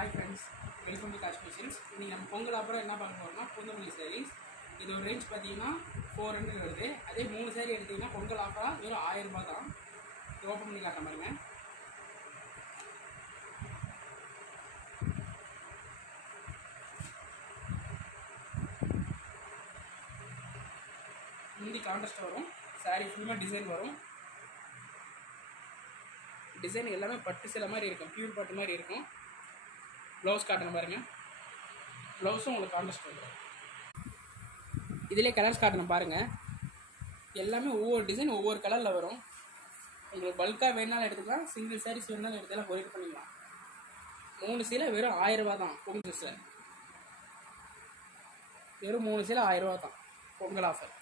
Hi friends, welcome to Kashmir silks. இன்றைக்கி நம்ம பொங்கல் அப்புறம் என்ன பார்க்க போகிறோம்னா பூந்தமல்லி சாரீஸ். இது ஒரு ரேஞ்ச் பார்த்தீங்கன்னா 400 வருது. அதே 3 சாரீ எடுத்திங்கன்னா பொங்கல் ஆஃபராக வெறும் 1000 ரூபா தான். இது ஓப்பன் பண்ணி காட்ட பாருங்க. முந்தி கான்ட்ராஸ்ட் வரும், சாரீ ஃபுல்லாக டிசைன் வரும். டிசைன் எல்லாமே பட்டு சில மாதிரி இருக்கும், பியூர் பட்டு மாதிரி இருக்கும். ப்ளவுஸ் காட்டுங்க பாருங்கள், ப்ளவுஸும் உங்களுக்கு கான்ட்ராஸ்ட் வரும். இதிலே கலர்ஸ் காட்டணும் பாருங்கள். எல்லாமே ஒவ்வொரு டிசைன் ஒவ்வொரு கலரில் வரும். உங்களுக்கு பல்காக வேணாலும் எடுத்துக்கலாம், சிங்கிள் சாரீஸ் வேணாலும் எடுத்துக்கலாம், கொரியர் பண்ணிக்கலாம். 3 சீலை வெறும் 1000 ரூபா தான். பொங்கல் சார் வெறும் 3 சீலை 1000 ரூபா தான் பொங்கல் ஆஃபர்.